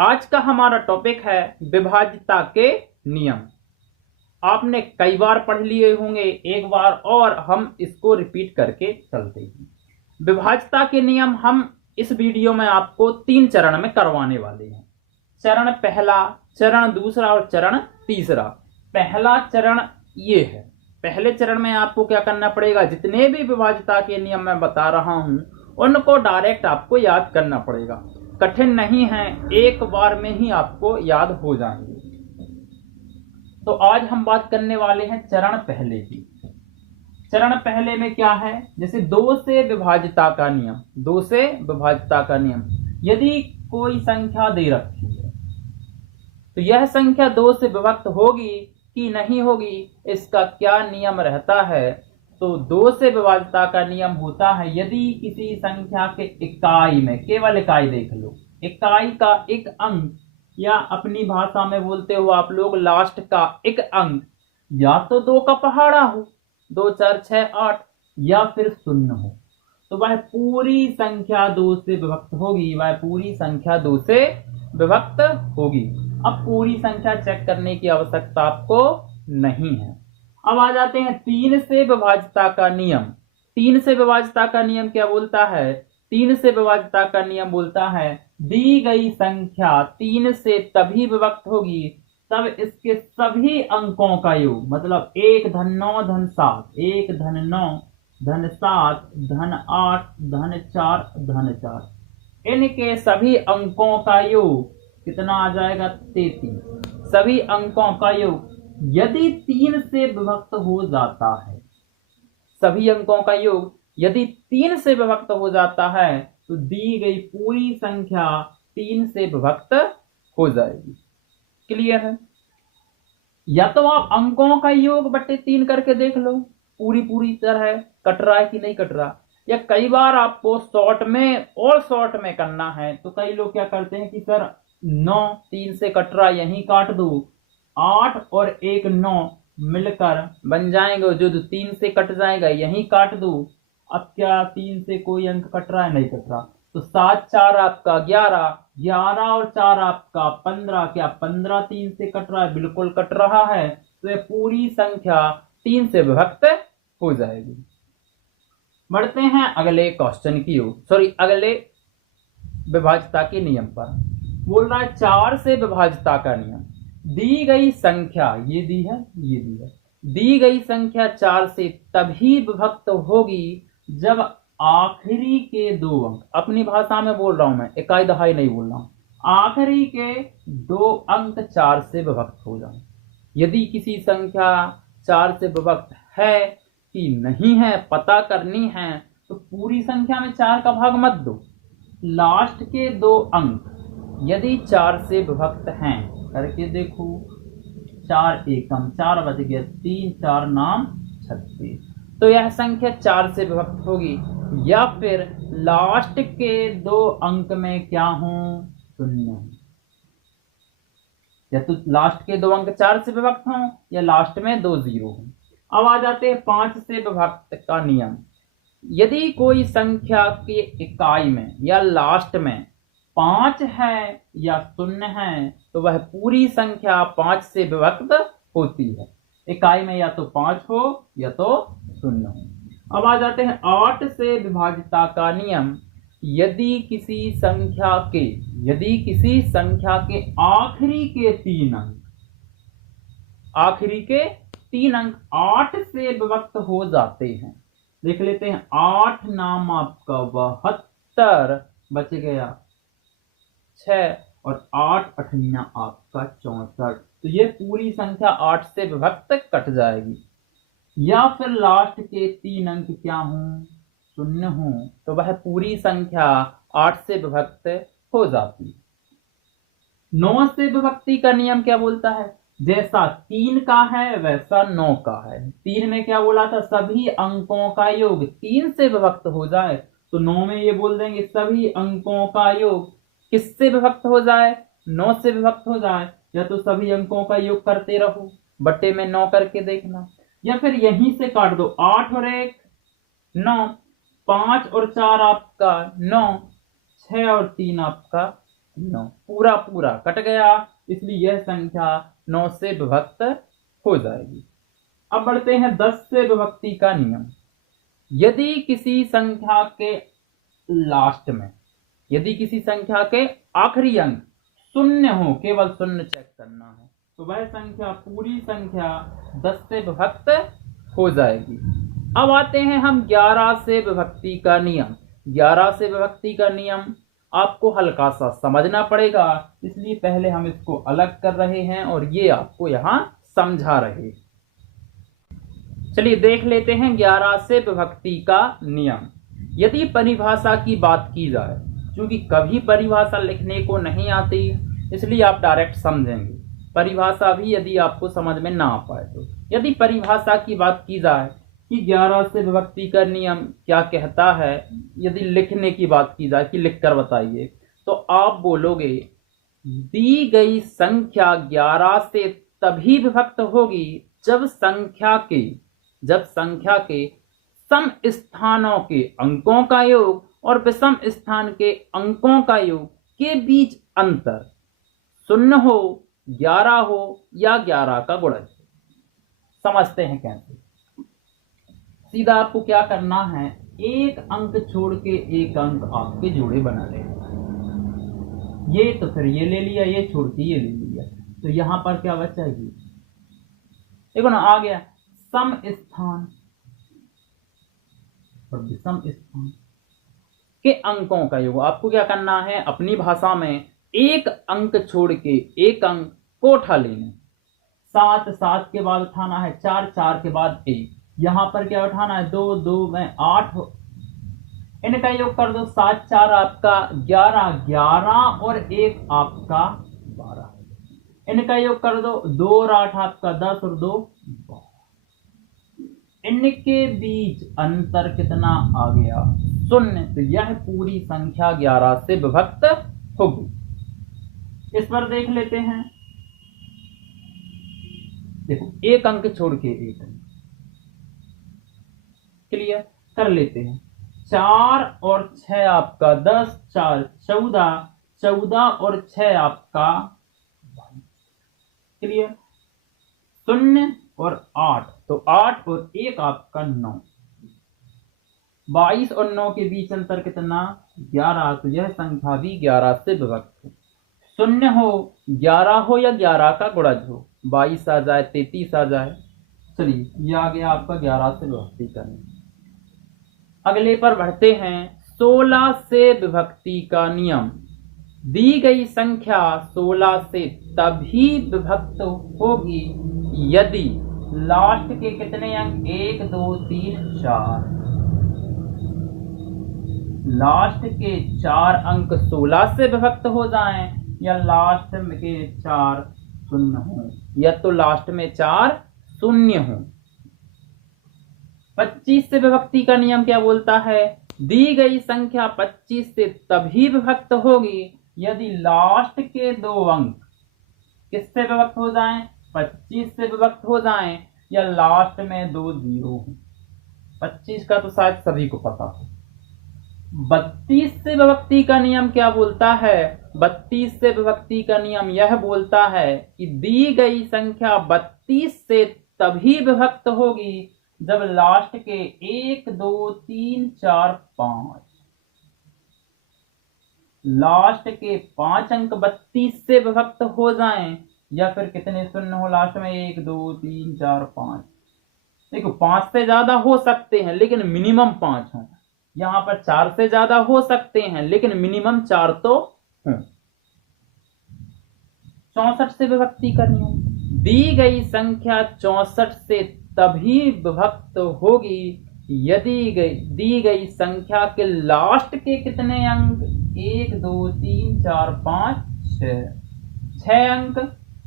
आज का हमारा टॉपिक है विभाज्यता के नियम। आपने कई बार पढ़ लिए होंगे, एक बार और हम इसको रिपीट करके चलते हैं। विभाज्यता के नियम हम इस वीडियो में आपको 3 चरण में करवाने वाले हैं। चरण पहला, चरण दूसरा और चरण तीसरा। पहला चरण ये है। पहले चरण में आपको क्या करना पड़ेगा, जितने भी विभाज्यता के नियम मैं बता रहा हूं उनको डायरेक्ट आपको याद करना पड़ेगा। कठिन नहीं है, एक बार में ही आपको याद हो जाएंगे। तो आज हम बात करने वाले हैं चरण पहले की। चरण पहले में क्या है, जैसे 2 से विभाज्यता का नियम। 2 से विभाज्यता का नियम, यदि कोई संख्या दे रखी है तो यह संख्या 2 से विभक्त होगी कि नहीं होगी, इसका क्या नियम रहता है। तो 2 से विभाज्यता का नियम होता है, यदि किसी संख्या के इकाई में, केवल इकाई देख लो, इकाई का एक अंक, या अपनी भाषा में बोलते हो आप लोग लास्ट का एक अंक, या तो 2 का पहाड़ा हो, 2 4 6 8, या फिर 0 हो, तो वह पूरी संख्या 2 से विभक्त होगी। वह पूरी संख्या 2 से विभक्त होगी। अब पूरी संख्या चेक करने की आवश्यकता आपको नहीं है। अब आ जाते हैं 3 से विभाज्यता का नियम। 3 से विभाज्यता का नियम क्या बोलता है? 3 से विभाज्यता का नियम बोलता है, दी गई संख्या 3 से तभी विभक्त होगी तब इसके सभी अंकों का योग, मतलब 1 धन 9 धन 7, 1 धन 9 धन 7 धन 8 धन 4 धन 4, इनके सभी अंकों का योग कितना आ जाएगा? 33। सभी अंकों का योग यदि 3 से विभक्त हो जाता है, सभी अंकों का योग यदि 3 से विभक्त हो जाता है तो दी गई पूरी संख्या 3 से विभक्त हो जाएगी। क्लियर है? या तो आप अंकों का योग बट्टे 3 करके देख लो, पूरी तरह कट रहा है कि नहीं कट रहा। या कई बार आपको शॉर्ट में करना है, तो कई लोग क्या करते हैं कि सर 9 3 से कट रहा, यहीं काट दो, 8 और 1 9 मिलकर बन जाएंगे, जो 3 से कट जाएगा यहीं काट दो। अब क्या 3 से कोई अंक कट रहा है? नहीं कट रहा, तो 7 4 आपका 11, 11 और 4 आपका 15। क्या 15 3 से कट रहा है? बिल्कुल कट रहा है, तो ये पूरी संख्या 3 से विभक्त हो जाएगी। बढ़ते हैं अगले क्वेश्चन की ओर, अगले विभाज्यता के नियम पर। बोल रहा है 4 से विभाज्यता का नियम। दी गई संख्या, ये दी है, दी गई संख्या 4 से तभी विभक्त होगी जब आखिरी के 2 अंक, अपनी भाषा में बोल रहा हूं मैं, इकाई दहाई नहीं बोल रहा हूं, आखिरी के 2 अंक 4 से विभक्त हो जाए। यदि किसी संख्या 4 से विभक्त है कि नहीं है पता करनी है, तो पूरी संख्या में 4 का भाग मत दो, लास्ट के 2 अंक यदि 4 से विभक्त हैं, करके देखो, 4 एकम 4 बच गया, 3 4 नाम 36, तो यह संख्या 4 से विभक्त होगी। या फिर लास्ट के 2 अंक में क्या हो? 0। या तो लास्ट के 2 अंक 4 से विभक्त हों, या लास्ट में 2 0 हो। अब आ जाते हैं 5 से विभक्त का नियम। यदि कोई संख्या के इकाई में या लास्ट में 5 है या 0 है, तो वह पूरी संख्या 5 से विभक्त होती है। इकाई में या तो 5 हो या तो 0 हो। अब आ जाते हैं 8 से विभाज्यता का नियम। यदि किसी संख्या के आखिरी के 3 अंक, 8 से विभक्त हो जाते हैं। देख लेते हैं, 8 नाम आपका 72 बच गया, 6 और 8 अठनिया आपका 64, तो ये पूरी संख्या 8 से विभक्त कट जाएगी। या फिर लास्ट के 3 अंक क्या हों? 0 हो, तो वह पूरी संख्या 8 से विभक्त हो जाती। 9 से विभक्ति का नियम क्या बोलता है? जैसा 3 का है वैसा 9 का है। 3 में क्या बोला था? सभी अंकों का योग 3 से विभक्त हो जाए, तो 9 में ये बोल देंगे सभी अंकों का योग किससे विभक्त हो जाए? 9 से विभक्त हो जाए। या तो सभी अंकों का योग करते रहो, बट्टे में 9 करके देखना, या फिर यहीं से काट दो, 8 और 1 9, 5 और 4 आपका 9, 6 और 3 आपका 9, पूरा पूरा कट गया, इसलिए यह संख्या 9 से विभक्त हो जाएगी। अब बढ़ते हैं 10 से विभक्ति का नियम। यदि किसी संख्या के लास्ट में, यदि किसी संख्या के आखिरी अंक शून्य हो, केवल शून्य चेक करना है, तो वह संख्या पूरी संख्या 10 से विभक्त हो जाएगी। अब आते हैं हम 11 से विभक्ति का नियम। 11 से विभक्ति का नियम आपको हल्का सा समझना पड़ेगा, इसलिए पहले हम इसको अलग कर रहे हैं और ये आपको यहाँ समझा रहे। चलिए देख लेते हैं 11 से विभक्ति का नियम। यदि परिभाषा की बात की जाए, क्योंकि कभी परिभाषा लिखने को नहीं आती, इसलिए आप डायरेक्ट समझेंगे। परिभाषा भी यदि आपको समझ में ना आ पाए तो यदि परिभाषा की बात की जाए कि 11 से विभक्ति का नियम क्या कहता है, यदि लिखने की बात की जाए कि लिखकर बताइए, तो आप बोलोगे दी गई संख्या 11 से तभी विभक्त होगी जब संख्या के सम स्थानों के अंकों का योग और विषम स्थान के अंकों का योग के बीच अंतर 0 हो, 11 हो या 11 का गुणज। समझते हैं कैसे। सीधा आपको क्या करना है, एक अंक छोड़ के एक अंक आपके जोड़े बना लेना। ये तो फिर ये ले लिया, ये छोड़ के ये ले लिया, तो यहां पर क्या बचेगी, देखो ना, आ गया सम स्थान और विषम स्थान के अंकों का योग। आपको क्या करना है, अपनी भाषा में एक अंक छोड़ के एक अंक को उठा लेना। 7 7 के बाद उठाना है 4, 4 के बाद 1, यहां पर क्या उठाना है 2, 2 में 8, इनका योग कर दो, 7 4 आपका 11, 11 और 1 आपका 12, इनका योग कर दो, 2 और 8 आपका 10 और 2 12। इनके बीच अंतर कितना आ गया, 0। तो यह पूरी संख्या 11 से विभक्त होगी। इस पर देख लेते हैं, देखो एक अंक छोड़ के एक अंक, क्लियर कर लेते हैं। 4 और 6 आपका 10, 4 14, 14 और 6 आपका 22, क्लियर। 0 और 8, तो 8 और 1 आपका 9, 22 और 9 के बीच अंतर कितना, 11। तो यह संख्या भी 11 से विभक्त है। 0 हो, 11 हो या 11 का गुणज हो, 22 आ जाए, 33 आ जाए। चलिए ये आ गया आपका 11 से विभक्ति करने। अगले पर बढ़ते हैं 16 से विभक्ति का नियम। दी गई संख्या 16 से तभी विभक्त होगी यदि लास्ट के कितने अंक, 1 2 3 4, लास्ट के 4 अंक 16 से विभक्त हो जाएं, या लास्ट के 4 शून्य हो, या तो लास्ट में 4 शून्य हो। 25 से विभक्ति का नियम क्या बोलता है, दी गई संख्या 25 से तभी विभक्त होगी यदि लास्ट के 2 अंक किससे विभक्त हो जाएं, 25 से विभक्त हो जाएं, या लास्ट में 2 0 हो। 25 का तो शायद सभी को पता हो। 32 से विभक्ति का नियम क्या बोलता है, 32 से विभक्ति का नियम यह बोलता है कि दी गई संख्या 32 से तभी विभक्त होगी जब लास्ट के 1 2 3 4 5, लास्ट के 5 अंक 32 से विभक्त हो जाएं, या फिर कितने शून्य हो लास्ट में, 1 2 3 4 5। देखो 5 से ज्यादा हो सकते हैं लेकिन मिनिमम 5 हो, यहां पर 4 से ज्यादा हो सकते हैं लेकिन मिनिमम 4 तो हो। 64 से विभक्ति का नियम, दी गई संख्या 64 से तभी विभक्त होगी यदि दी गई संख्या के लास्ट के कितने अंक, 1 2 3 4 5 6, 6 अंक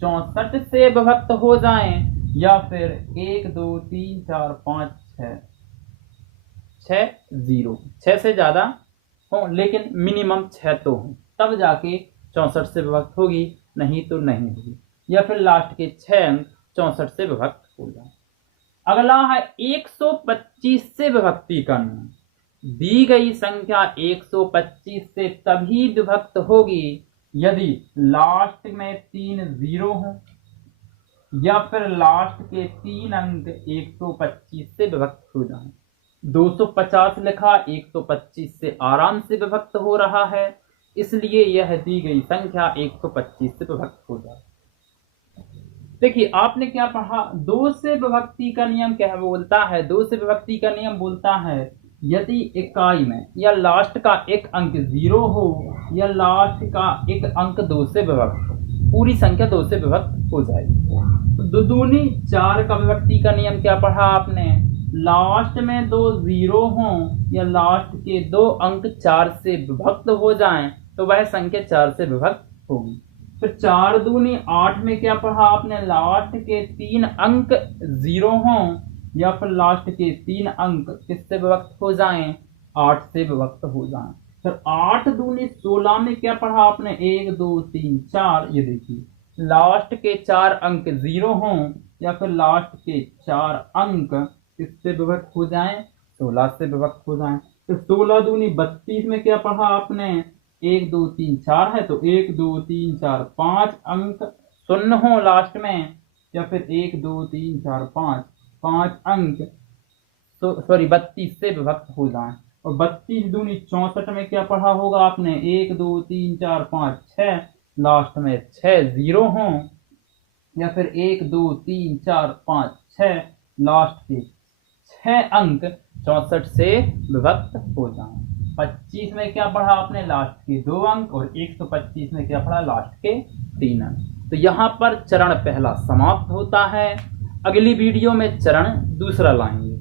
64 से विभक्त हो जाएं, या फिर 1 2 3 4 5 6 0, 6 से ज्यादा हो लेकिन मिनिमम 6 तो हो, तब जाके 64 से विभक्त होगी, नहीं तो नहीं होगी, या फिर लास्ट के 6 अंक 64 से विभक्त हो जाए। अगला है 125 से विभक्ति का नियम। दी गई संख्या 125 से तभी विभक्त होगी यदि लास्ट में 3 जीरो हो या फिर लास्ट के 3 अंक 125 से विभक्त हो जाएं। 250 लिखा 125 से आराम से विभक्त हो रहा है, इसलिए यह दी गई संख्या 125 से विभक्त हो जाए। देखिए आपने क्या पढ़ा, 2 से विभक्ति का नियम क्या बोलता है? 2 से विभक्ति का नियम बोलता है यदि इकाई में या लास्ट का एक अंक 0 हो या लास्ट का एक अंक 2 से विभक्त हो, पूरी संख्या 2 से विभक्त हो जाएगी। दो दूनी 4 का विभक्ति का नियम क्या पढ़ा आपने? लास्ट में 2 जीरो हों या लास्ट के 2 अंक 4 से विभक्त हो जाएं तो वह संख्या 4 से विभक्त होगी। फिर 4 दूनी 8 में क्या पढ़ा आपने? लास्ट के 3 अंक 0 हों या फिर लास्ट के 3 अंक किससे विभक्त हो जाएं? 8 से विभक्त हो जाएं। फिर 8 दूनी 16 में क्या पढ़ा आपने? 1 2 3 4। ये देखिए लास्ट के 4 अंक 0 हों या फिर लास्ट के 4 अंक किससे विभक्त हो जाएं? 16 से विभक्त हो जाएं। तो 16 दूनी 32 में क्या पढ़ा आपने? 1 2 3 4 है तो 1 2 3 4 5 अंक शून्य हो लास्ट में या फिर 1 2 3 4 5 अंक तो 32 से विभक्त हो जाएं। और 32 दूनी 64 में क्या पढ़ा होगा आपने? 1 2 3 4 5 6 लास्ट में 6 जीरो हों या फिर 1 2 3 4 5 6 लास्ट के 6 अंक 64 से विभक्त हो जाएं। 25 में क्या पढ़ा आपने? लास्ट के 2 अंक। और 125 में क्या पढ़ा? लास्ट के 3 अंक। तो यहाँ पर चरण पहला समाप्त होता है। अगली वीडियो में चरण दूसरा लाएंगे।